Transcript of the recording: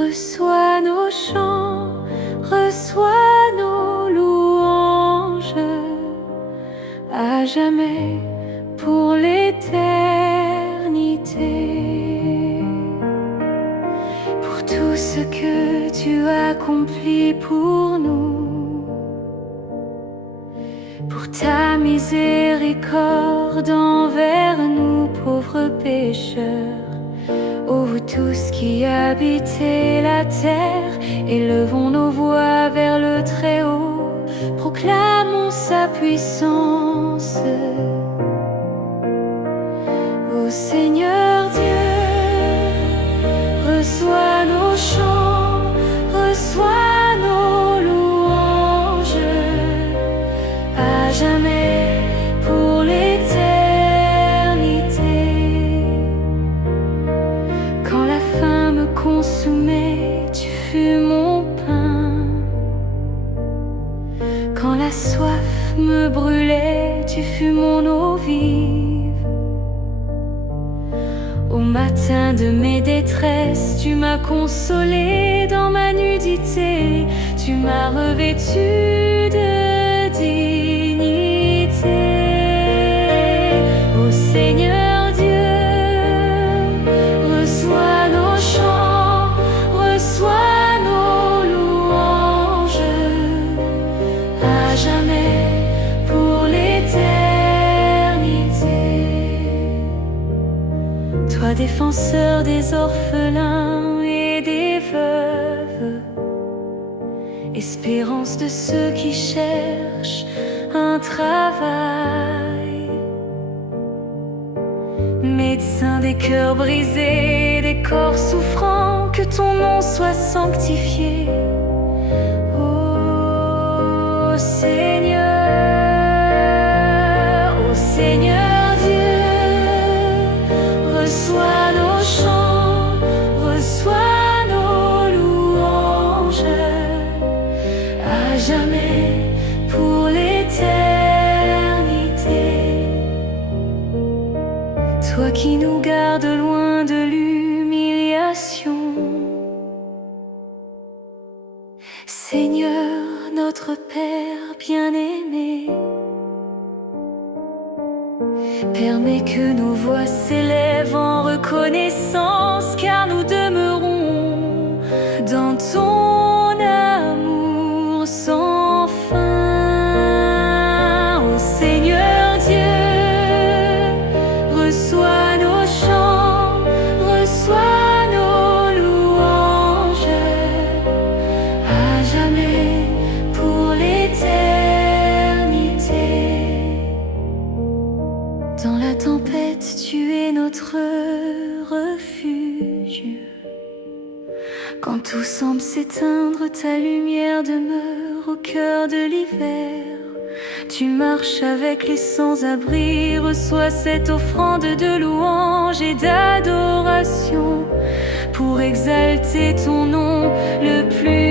Reçois nos chants, reçois nos louanges, à jamais, pour l'éternité. Pour tout ce que tu as accompli pour nous, pour ta miséricorde envers nous, pauvres pécheurs. Ô vous tous qui habitez la terre, élevons nos voix vers le Très-Haut, proclamons sa puissance. Ô Seigneur Dieu, reçois nos chants, reçois nos louanges, à jamais, pour l'éternité. Quand la faim me consumait, tu fus mon pain. Quand la soif me brûlait, tu fus mon eau vive. Au matin de mes détresses, tu m'as consolé. Dans ma nudité, tu m'as revêtu de dignité. Ô Seigneur Dieu, reçois nos chants, reçois nos louanges, à jamais, pour l'éternité. Toi, défenseur des orphelins et des veuves, espérance de ceux qui cherchent un travail, médecin des cœurs brisés, des corps souffrants, que ton nom soit sanctifié. Ô Seigneur, ô Seigneur Dieu, reçois nos chants, reçois nos louanges, à jamais, pour l'éternité. Toi qui nous gardes loin de l'humiliation, Seigneur, notre Père bien-aimé, permets que nos voix s'élèvent en reconnaissance, car nous demeurons dans ton amour sans fin. Ô Seigneur Dieu, reçois nos chants, reçois nos louanges, à jamais, pour l'éternité. Dans la tempête, tu es notre refuge. Quand tout semble s'éteindre, ta lumière demeure au cœur de l'hiver. Tu marches avec les sans-abri, reçois cette offrande de louange et d'adoration, pour exalter ton nom le plus